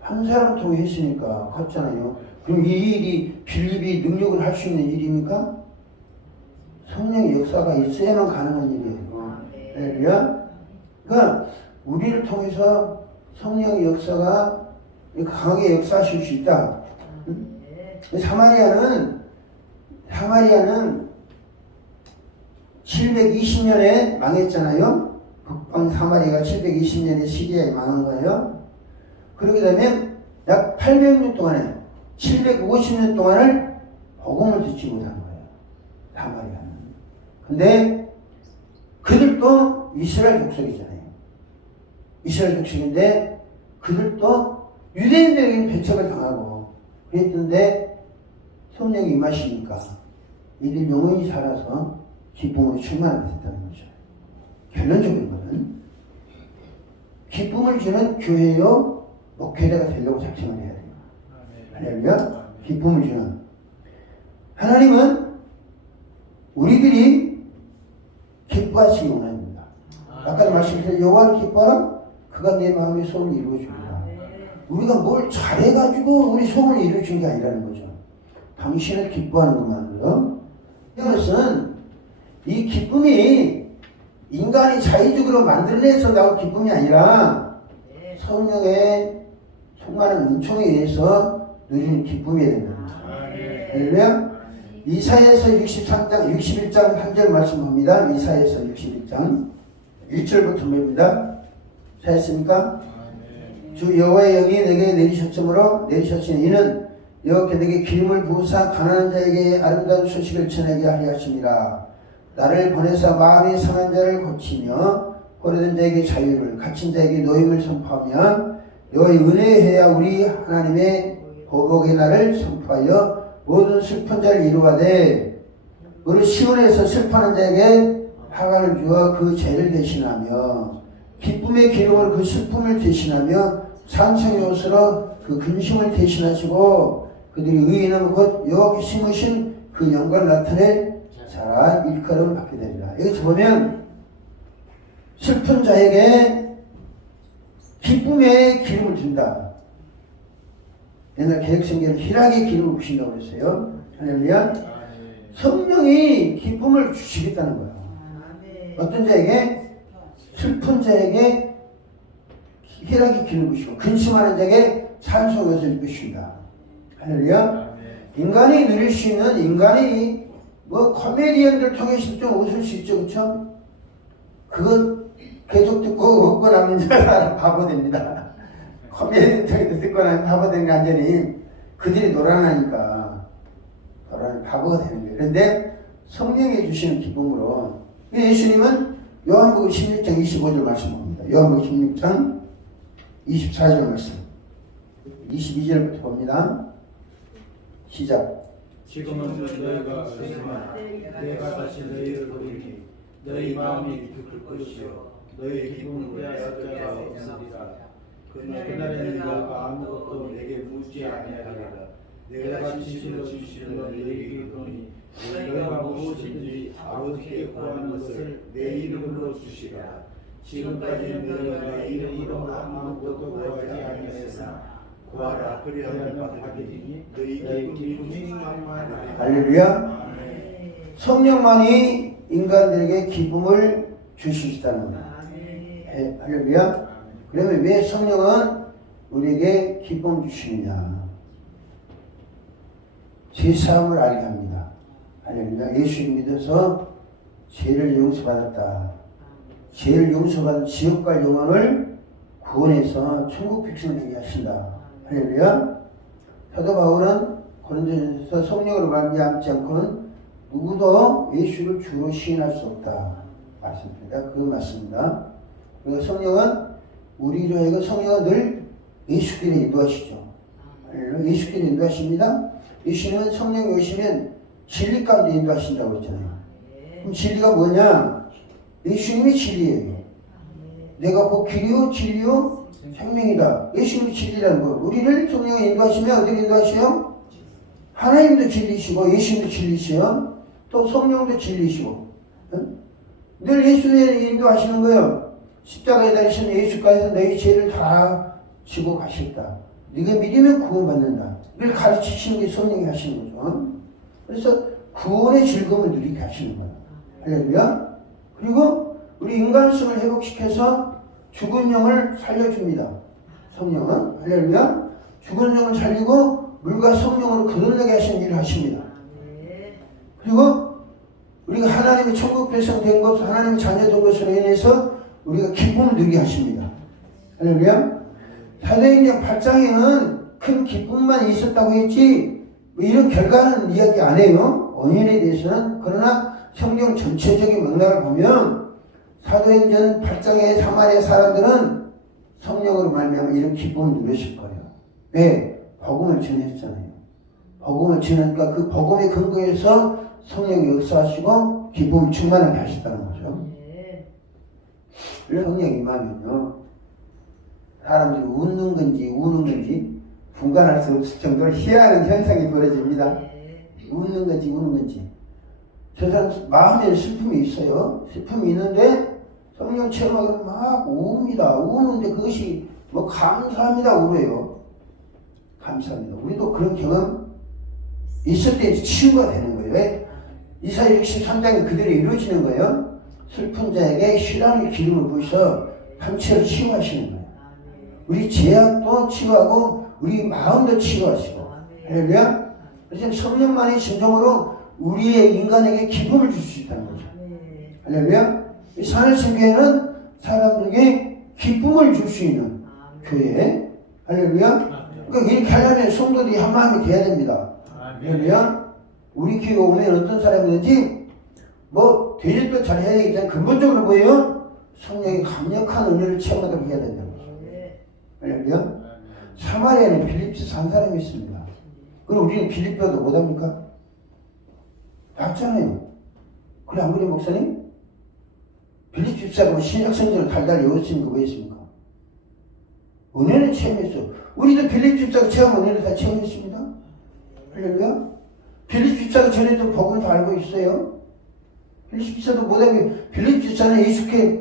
한 사람 통해 했으니까 컸잖아요. 그럼 이 일이 빌립이 능력을 할 수 있는 일입니까? 성령의 역사가 있어야만 가능한 일이에요. 그러니까 우리를 통해서 성령의 역사가 강하게 역사하실 수 있다. 사마리아는 720년에 망했잖아요. 북방 사마리아가 720년에 시리아에 망한 거예요. 그렇게 되면 약 800년 동안에 750년 동안을 복음을 듣지 못한 거예요. 사마리아는. 근데 그들도 이스라엘 족속이잖아요. 이스라엘 족속인데 그들도 유대인들에게는 배척을 당하고 그랬는데 성령이 임하시니까 이들 영혼이 살아서 기쁨으로 충만하게 됐다는 거죠. 결론적으로는 기쁨을 주는 교회요 목회자가 되려고 작정을 해야 돼요. 할렐루야. 기쁨을 주는 하나님은 우리들이 기뻐하시기 원합니다. 아까도 말씀드린 여호와를 기뻐하라 그가 내 마음의 소원을 이루어주리라. 우리가 뭘 잘해가지고 우리 소원을 이루어준 게 아니라는 거죠. 당신을 기뻐하는 것만으로. 이것은 이 기쁨이 인간이 자의적으로 만들어내서 나올 기쁨이 아니라 성령의 충만한 은총에 의해서 누리는 기쁨이어야 된다는 거죠. 할렐루야. 이사야서 61장 1절 말씀합니다. 이사야서 61장 1절부터 봅니다. 찾았습니까? 주 여호와의 영이 내게 내리셨으니 이는 여호와께 내게 기름을 부으사 가난한 자에게 아름다운 소식을 전하게 하려 하심이라. 나를 보내사 마음이 상한 자를 고치며 고려된 자에게 자유를, 갇힌 자에게 노임을 선포하며 여호와의 은혜해야 우리 하나님의 보복의 날을 선포하여 모든 슬픈 자를 이루하되 우리 시온에서 슬퍼하는 자에게 화관을 주어 그 죄를 대신하며 기쁨의 기름으로 그 슬픔을 대신하며 찬송의 옷으로 그 근심을 대신하시고 그들이 의인은 곧 여호와께 심으신 그 영광을 나타낼 자 일컬음을 받게 됩니다. 여기서 보면 슬픈 자에게 기쁨의 기름을 준다. 옛날 개혁성경은 희락의 기름을 부신다고 그랬어요. 할렐루야. 성령이 기쁨을 주시겠다는 거예요. 어떤 자에게? 슬픈 자에게 희락의 기름을 부시고 근심하는 자에게 찬송의 옷을 입으신다. 할렐루야. 인간이 누릴 수 있는, 인간이 뭐 코미디언들 통해서 좀 웃을 수 있죠, 그렇죠? 그거 계속 듣고 웃고 남는 자는 바보 됩니다. 코미디언 통해서 듣고 나면 바보 되는 게 완전히 그들이 놀아나니까 바보가 되는 거예요. 그런데 성령이 주시는 기쁨으로 예수님은 요한복음 16장 25절 말씀 봅니다. 요한복음 16장 24절 말씀 22절부터 봅니다. 시작. 지금은 너희가 의심하나 내가 다시 너희를 보리니 너희 마음이 기쁠 것이요 너희 기쁨은 빼앗을 자가 없으리라. 그날에는 너희가 아무것도 내게 묻지 아니하리라. 내가 진실로 너희에게 이르노니 너희가 무엇인지 아버지께 구하는 것을 내 이름으로 주시라. 지금까지는 너희가 내 이름으로 아무것도 구하지 아니하였으나 구하라 그리하면 받으리니 너희 기쁨이 충만하리라. 할렐루야. 성령만이 인간들에게 기쁨을 주시다는 거예요. 할렐루야. 그러면 왜 성령은 우리에게 기쁨을 주시느냐? 죄사함을 알게 합니다. 할렐루야. 예수를 믿어서 죄를 용서받았다. 죄를 용서받은 지옥 갈 영혼을 구원해서 천국 백성 되게 하신다. 할렐루야. 사도 바울은 고린도전서 성령으로 말미암지 않고는 누구도 예수를 주로 시인할 수 없다 말씀드립니다. 그거 맞습니다. 그리고 성령은 우리로 하여금 성령은 늘 예수께로 인도하시죠. 할렐루야. 예수께로 인도하십니다. 예수님은 성령이 오시면 진리 가운데 인도하신다고 했잖아요. 그럼 진리가 뭐냐? 예수님이 진리예요. 내가 곧 길이요 진리요 생명이다. 예수님이 진리라는 거. 우리를 성령이 인도하시면 어디로 인도하시요? 하나님도 진리시고 예수님도 진리시요. 또 성령도 진리시고. 응? 늘 예수님이 인도하시는 거예요. 십자가에 달리신 예수께서 너희 죄를 다 지고 가셨다. 네가 믿으면 구원받는다. 늘 가르치시는 게 성령이 하시는 거죠. 그래서 구원의 즐거움을 누리게 하시는 거예요. 할렐루야. 그리고 우리 인간성을 회복시켜서 죽은 영을 살려줍니다. 성령은. 할렐루야. 죽은 영을 살리고 물과 성령으로 거듭나게 하시는 일을 하십니다. 그리고 우리가 하나님의 천국 백성 된 것, 하나님의 자녀 된 것으로 인해서 우리가 기쁨을 누리게 하십니다. 할렐루야. 사도행전 8장에는 큰 기쁨만 있었다고 했지 뭐 이런 결과는 이야기 안 해요. 원인에 대해서는. 그러나 성경 전체적인 맥락을 보면 사도행전 8장의 사마리아 사람들은 성령으로 말미암아 이런 기쁨을 누렸을 거예요. 왜? 복음을 전했잖아요. 복음을 전하니까 그 복음의 근거에서 성령이 역사하시고 기쁨을 충만하게 하셨다는 거죠. 성령이 임하면요 사람들이 웃는 건지 우는 건지 분간할 수 없을 정도로 희한한 현상이 벌어집니다. 웃는 건지 우는 건지. 저 사람 마음에 슬픔이 있어요. 슬픔이 있는데 성령 체험하기는 막 웁니다. 우는데 그것이 뭐 감사합니다 울어요. 감사합니다. 우리도 그런 경험 있을 때 치유가 되는 거예요. 왜? 이사야 63장이 그대로 이루어지는 거예요. 슬픈 자에게 희락의 기름을 부으셔 한치를 치유하시는 거예요. 우리 죄악도 치유하고 우리 마음도 치유하시고. 할렐루야. 그래서 성령만이 진정으로 우리의 인간에게 기쁨을 줄 수 있다는 거죠. 할렐루야. 이 산울성교회는 사람들에게 기쁨을 줄 수 있는 교회, 할렐루야. 그러니까 이렇게 하려면 성도들이 한 마음이 돼야 됩니다. 할렐루야. 우리 교회 오면 어떤 사람이든지 뭐 대접도 잘 해야 되겠지만 근본적으로 뭐예요? 성령의 강력한 은혜를 체험하도록 해야 된다는 거죠. 할렐루야. 사마리아는 빌립스 한 사람이 있습니다. 그럼 우리는 빌립보도 못합니까? 낫잖아요. 그래 안 그래 목사님? 빌립 집사가 신약 성경을 달달 외웠으니까 왜 했습니까? 은혜는 체험했어. 우리도 빌립 집사가 체험 은혜를 다 체험했습니다. 할렐루야. 빌립 집사가 전에도 복음을 다 알고 있어요. 빌립 집사도 못하게 빌립 집사는 익숙해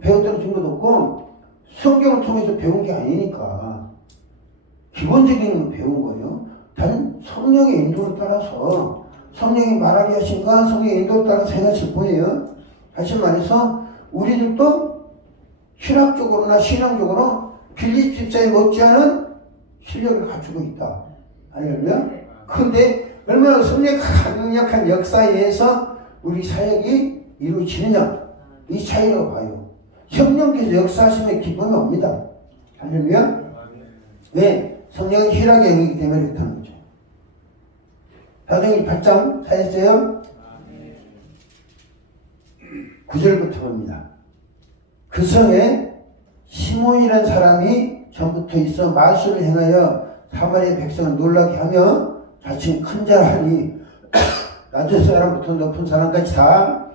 배웠다는 증거도 없고 성경을 통해서 배운 게 아니니까 기본적인 건 배운 거예요. 단 성령의 인도를 따라서 성령이 말하게 하신가 성령의 인도를 따라서 해가실 뿐이에요. 다시 말해서 우리들도 신학적으로나 신앙적으로 빌립 집사에 못지않은 실력을 갖추고 있다. 할렐루야. 그런데 얼마나 성령의 강력한 역사에 의해서 우리 사역이 이루어지느냐 이 차이라고 봐요. 성령께서 역사하시면 기쁨이 옵니다. 할렐루야. 왜? 성령은 희락의 영이기 때문에 그렇다는 거죠. 사도행전 8장 찾았어요? 9절부터 봅니다. 그 성에 시몬이라는 사람이 전부터 있어 마술을 행하여 사마리아 백성을 놀라게 하며 자칭 큰 자라니 낮은 사람부터 높은 사람까지 다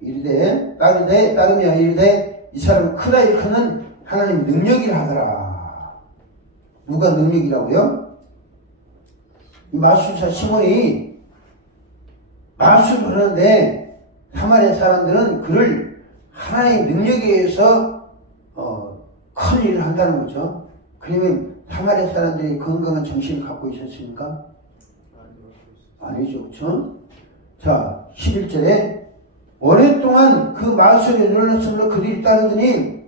이르되 따르며 이르되 이 사람은 크다 일컫는 하나님 능력이라 하더라. 누가 능력이라고요? 이 마술사 시몬이 마술을 하는데 사마리아 사람들은 그를 하나의 능력에 의해서 큰 일을 한다는 거죠. 그러면 사마리아 사람들이 건강한 정신을 갖고 있었습니까? 아니죠. 그렇죠? 자 11절에 오랫동안 그 마술에 놀랐으므로 그들이 따르더니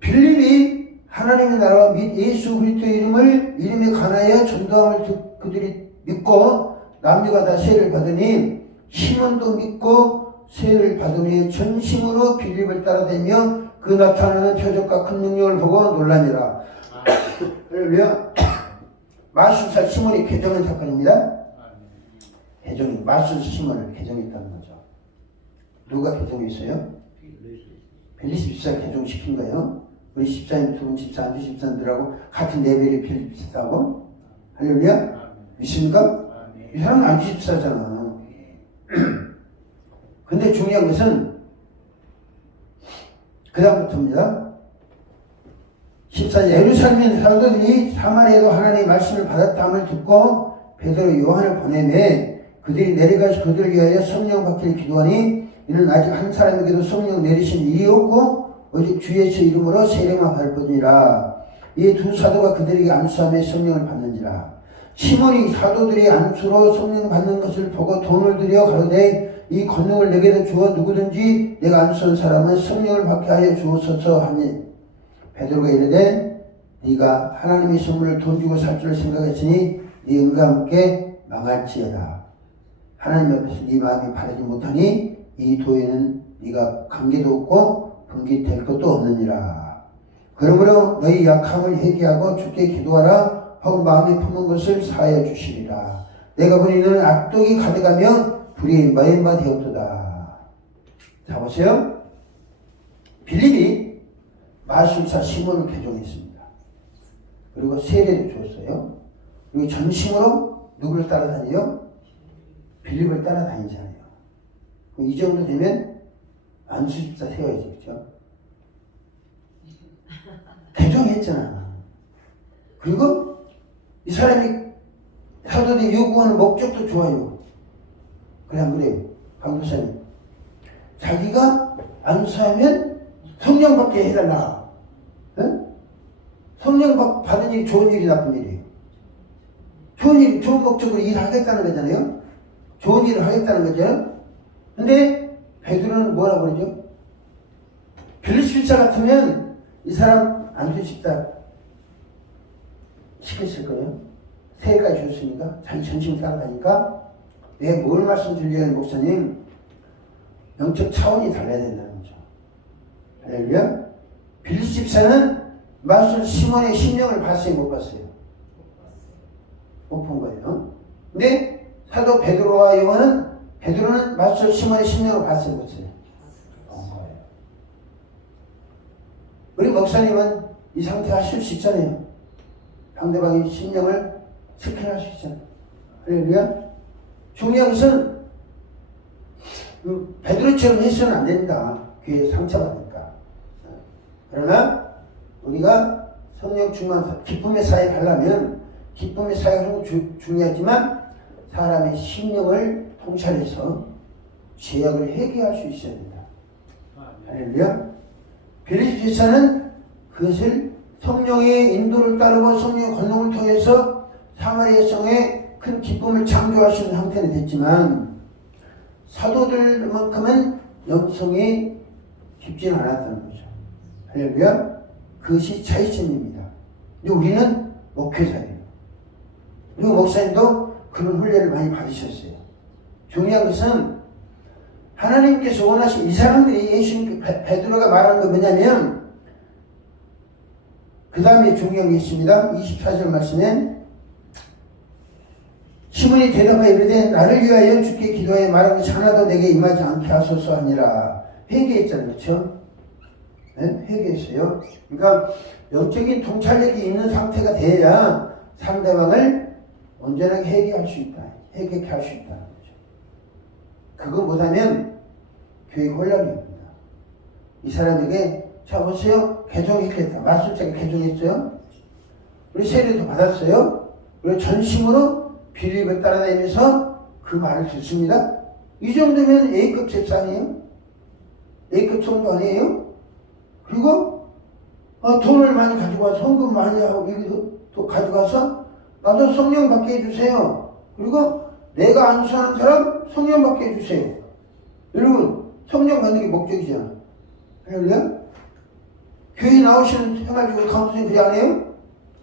빌립이 하나님의 나라와 및 예수 그리스도의 이름에 관하여 전도함을 그들이 믿고 남녀가 다 세례를 받으니 시몬도 믿고 세례를 받으니 전심으로 빌립을 따라다니며 그 나타나는 표적과 큰 능력을 보고 놀라니라. 할렐루야. 마술사 시몬이 개종한 사건입니다. 개종이 마술사 시몬을 개종했다는 거죠. 누가 개종했어요? 빌립 집사가 개종시킨 거예요. 우리 집사님 두 분 집사 안주 집사님들하고 같은 레벨의 빌립 집사하고. 할렐루야. 믿습니까? 이 사람은 안주 집사잖아. 근데 중요한 것은 그 다음부터입니다. 14절 예루살렘 사도들이 사마리아도 하나님의 말씀을 받았다함을 듣고 베드로 요한을 보내매 그들이 내려가서 그들을 위하여 성령 받기를 기도하니 이는 아직 한 사람에게도 성령 내리신 일이 없고 오직 주 예수 이름으로 세례만 받을 뿐이라. 이 두 사도가 그들에게 안수하며 성령을 받는지라. 시몬이 사도들이 안수로 성령 받는 것을 보고 돈을 들여 가로되 이 권능을 내게도 주어 누구든지 내가 안수한 사람은 성령을 받게 하여 주옵소서 하니 베드로가 이르되 네가 하나님의 선물을 돈 주고 살 줄 생각했으니 네 은과 함께 망할지어다. 하나님 앞에서 네 마음이 바르지 못하니 이 도에는 네가 관계도 없고 분깃될 것도 없느니라. 그러므로 너희 약함을 회개하고 주께 기도하라 하고 마음에 품은 것을 사하여 주시리라. 내가 보니 너는 악독이 가득하며 불의의 마음바 되었도다. 자 보세요. 빌립이 마술사 시몬을 개종했습니다. 그리고 세례도 줬어요. 그리고 전심으로 누구를 따라다녀요? 빌립을 따라다니잖아요. 이 정도 되면 안수집사 세워야지, 그죠? 개종했잖아. 그리고 이 사람이 사도들이 요구하는 목적도 좋아요. 그래 안 그래요? 강도사님 자기가 안수하면 성령 받게 해달라. 응? 성령 받은 일이 좋은 일이 나쁜 일이에요. 좋은 일, 좋은 목적으로 일하겠다는 거잖아요. 좋은 일을 하겠다는 거죠. 근데 베드로는 뭐라고 그러죠? 빌립 집사 같으면 이 사람 안수 집사 시켰을 거예요. 세례까지 줬으니까 자기 전심을 따라다니까 내가 뭘 말씀드리려는 목사님 영적 차원이 달라야 된다는 거죠. 할렐루야. 빌립 집사는 맞설 시몬의 심령을 봤어요, 못 봤어요? 못 본 거예요. 근데 사도 베드로와 요한은 베드로는 맞설 시몬의 심령을 봤어요, 못 봤어요? 본 거예요. 우리 목사님은 이 상태 하실 수 있잖아요. 상대방의 심령을 스캔할 수 있잖아요. 할렐루야. 중요한 것은 베드로처럼 해서는 안 된다. 교회에 상처받으니까. 그러나 우리가 성령 충만 기쁨의 사회에 가려면 기쁨의 사회가 중요하지만 사람의 심령을 통찰해서 죄악을 해결할 수 있어야 된다. 할렐루야. 빌립보서는 그것을 성령의 인도를 따르고 성령의 권능을 통해서 사마리아 성에 큰 기쁨을 창조하시는 형태는 됐지만 사도들만큼은 영성이 깊지는 않았다는 거죠. 할렐루야. 그것이 차이점입니다. 우리는 목회자예요. 그리고 목사님도 그런 훈련을 많이 받으셨어요. 중요한 것은 하나님께서 원하신 이 사람들이 예수님 베드로가 말하는 건 뭐냐면 그 다음에 중요한 게 있습니다. 24절 말씀에 시몬이 대답하여 이르되 나를 위하여 주께 기도하여 말한 것이 하나도 내게 임하지 않게 하소서 하니라. 회개했잖아요. 그렇죠? 네? 회개했어요. 그러니까 영적인 통찰력이 있는 상태가 돼야 상대방을 온전하게 회개할 수 있다. 회개케 할 수 있다는 거죠. 그거 못하면 교회 혼란입니다. 이 사람에게 자 보세요. 개종했겠다. 말씀자가 개종했어요. 우리 세례도 받았어요. 그리고 전심으로 빌립을 따라다니면서 그 말을 듣습니다. 이 정도면 A급 집사 아니에요? A급 성도 아니에요? 그리고 돈을 많이 가지고 와서 헌금 많이 하고 또 가져가서 나도 성령 받게 해주세요. 그리고 내가 안수하는 사람 성령 받게 해주세요. 여러분 성령 받는 게 목적이잖아. 할렐루야? 교회 나오시는 생활적으로 강도생 그리 안 해요?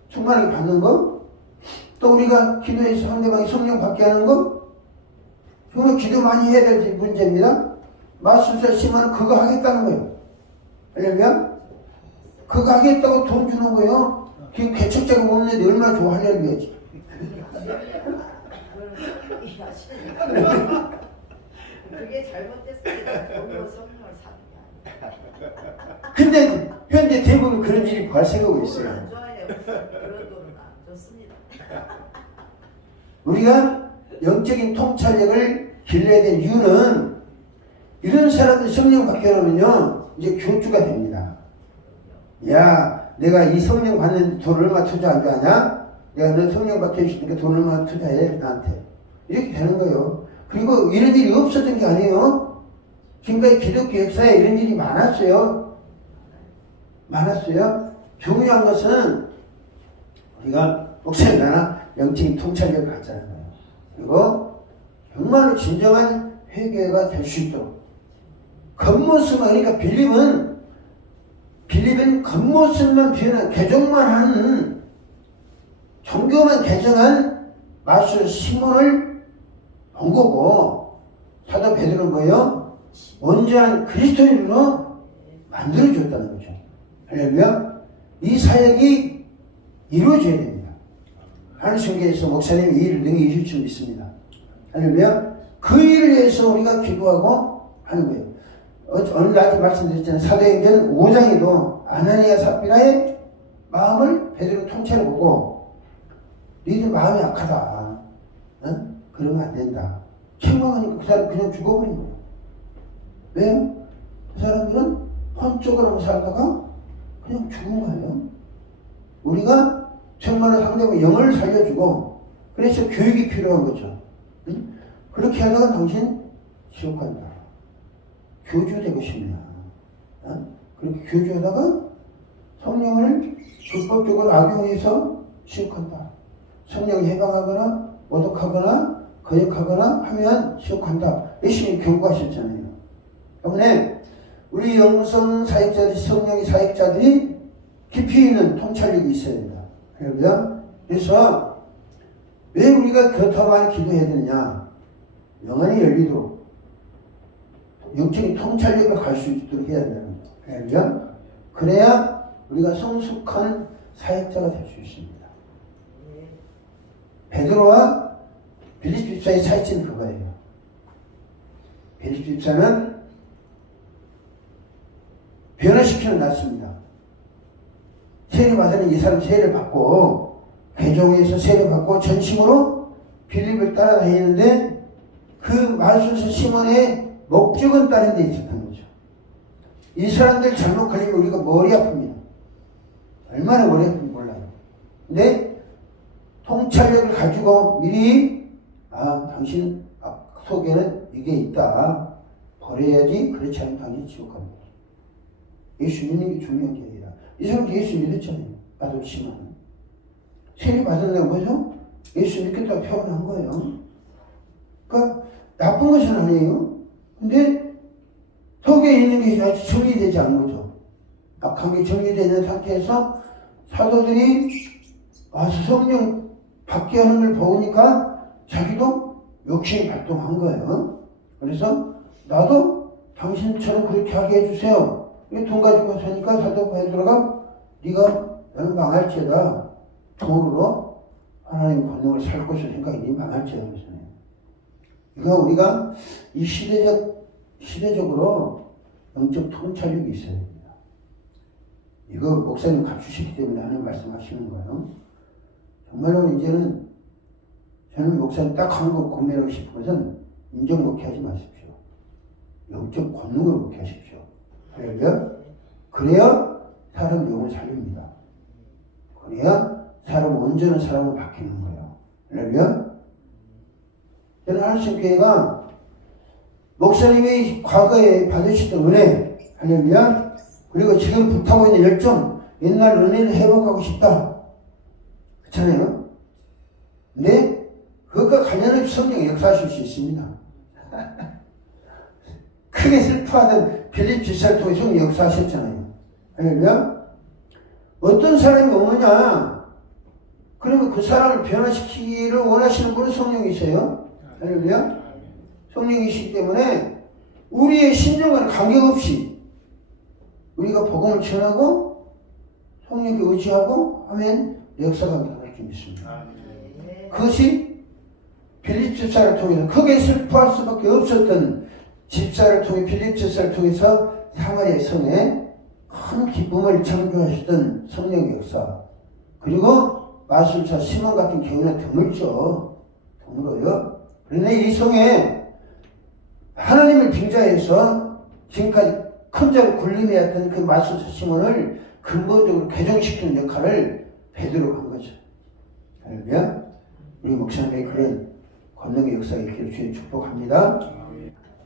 충만하게 받는 거? 또 우리가 기도해서 상대방이 성령 받게 하는 거? 정말 기도 많이 해야 될 문제입니다. 마술사 심하는 그거 하겠다는 거예요. 할렐루야? 그거 하겠다고 돈 주는 거예요. 지금 개척자가 없는데 얼마나 좋아. 할렐루야지. 그게 잘못됐습니다. 돈으로 성령을 사는 게 아니에요. 근데 현재 대부분 그런 일이 발생하고 있어요. 안 좋아해요. 그런 돈은 안 좋습니다. 우리가 영적인 통찰력을 길러야 될 이유는 이런 사람들 성령 받게 하면요 이제 교주가 됩니다. 야, 내가 이 성령 받는 돈 얼마 투자한 줄 아냐? 내가 너 성령 받게 해주니까 돈 얼마 투자해 나한테. 이렇게 되는 거예요. 그리고 이런 일이 없었던 게 아니에요. 지금까지 기독교 역사에 이런 일이 많았어요. 많았어요. 중요한 것은 우리가 목사님 나나 영적인 통찰력을 갖자는 거예요. 그리고 정말로 진정한 회개가 될 수 있도록 겉모습만, 그러니까 빌립은 겉모습만 변한 개종만 하는 종교만 개정한 마술 시몬을 본 거고 사도 베드로는 뭐예요? 온전한 그리스도인으로 만들어줬다는 거죠. 할렐루야. 이 사역이 이루어져야 됩니다. 하늘 성계에서 목사님이 이 일을 능히 이루실 줄 믿습니다. 할렐루야. 그 일을 위해서 우리가 기도하고 하는 거예요. 어느 날 말씀드렸잖아요. 사도행전 5장에도 아나니아 삽비라의 마음을 베드로 통째로 보고 너희들 마음이 약하다. 응? 그러면 안 된다. 책망하니까 그 사람 그냥 죽어버린 거예요. 왜요? 그 사람들은 헌쪽으로 살다가 그냥 죽은 거예요. 우리가 정말로 상대방 영을 살려주고 그래서 교육이 필요한 거죠. 응? 그렇게 하다가 당신 지옥 간다. 교주되고 싶냐. 어? 그렇게 교주하다가 성령을 불법적으로 악용해서 지옥한다. 성령을 해방하거나 모독하거나 거역하거나 하면 지옥한다. 예수님이 경고하셨잖아요. 때문에 우리 영성 사역자들이 성령의 사역자들이 깊이 있는 통찰력이 있어야 된다. 그래서 왜 우리가 그렇다고 많이 기도해야 되느냐. 영안이 열리도록 영적인 통찰력을 갈 수 있도록 해야 된다는 거예요. 그래야 우리가 성숙한 사역자가 될 수 있습니다. 네. 베드로와 빌립 집사의 차이점은 그거예요. 빌립 집사는 변화시키는 낫습니다. 세례 받으면 이 사람 세례 받고 개종에서 세례 받고 전심으로 빌립을 따라다니는데 그 말순서 시몬의 목적은 다른 데 있었던 거죠. 이 사람들 잘못 걸리면 우리가 머리 아픕니다. 얼마나 머리 아픈지 몰라요. 근데 통찰력을 가지고 미리 당신 속에는 이게 있다. 버려야지. 그렇지 않으면 당신 지옥 갑니다. 예수 믿는 게 중요한 게 아니라 이 사람도 예수 믿었잖아요. 나도 심한 세례 받았다고 뭐죠? 예수 믿겠다고 표현한 거예요. 그러니까 나쁜 것은 아니에요. 근데 속에 있는 게 아직 정리되지 않은 거죠. 악한 게 정리되는 상태에서 사도들이 와서 성령 받게 하는 걸 보니까 자기도 욕심이 발동한 거예요. 그래서 나도 당신처럼 그렇게 하게 해주세요. 돈 가지고 사니까 사도 베드로가 네가 너는 망할지어다. 돈으로 하나님 권능을 살 것을 생각이 망할지어다. 그러잖아요. 이거 우리가 이 시대적으로 영적 통찰력이 있어야 됩니다. 이거 목사님 갖추시기 때문에 하는 말씀하시는 거예요. 정말로 이제는 저는 목사님 딱 한 거 고민하고 싶은 것은 인정 목회하지 마십시오. 영적 권능으로 목회하십시오. 그래야 사람 영을 살립니다. 그래야 사람 온전한 사람으로 바뀌는 거예요. 그러면 저는 하늘신교회가 목사님이 과거에 받으셨던 은혜, 할렐루야, 그리고 지금 불타고 있는 열정, 옛날 은혜를 회복하고 싶다. 그렇잖아요? 근데 그것과 관련없이 성령 역사하실 수 있습니다. 크게 슬퍼하던 빌립 집사를 통해 성령 역사하셨잖아요. 할렐루야? 어떤 사람이 오느냐? 그러면 그 사람을 변화시키기를 원하시는 분은 성령이세요. 할렐루야? 성령이시기 때문에 우리의 심령과는 관계없이 우리가 복음을 전하고 성령께 의지하고 하면 역사가 일어날 줄 믿습니다. 그것이 빌립 집사를 통해서 크게 슬퍼할 수밖에 없었던 집사를 통해 빌립 집사를 통해서 사마리아 성에 큰 기쁨을 창조하셨던 성령의 역사, 그리고 마술사 시몬 같은 경우는 드물죠. 드물어요. 그러나 이 성에 하나님을 빙자해서 지금까지 큰 자로 군림해왔던 그 마술사 시몬을 근본적으로 개종시키는 역할을 베드로가 한 거죠. 할렐루야. 우리 목사님의 그런 권능의 역사가 있기를 주님 축복합니다.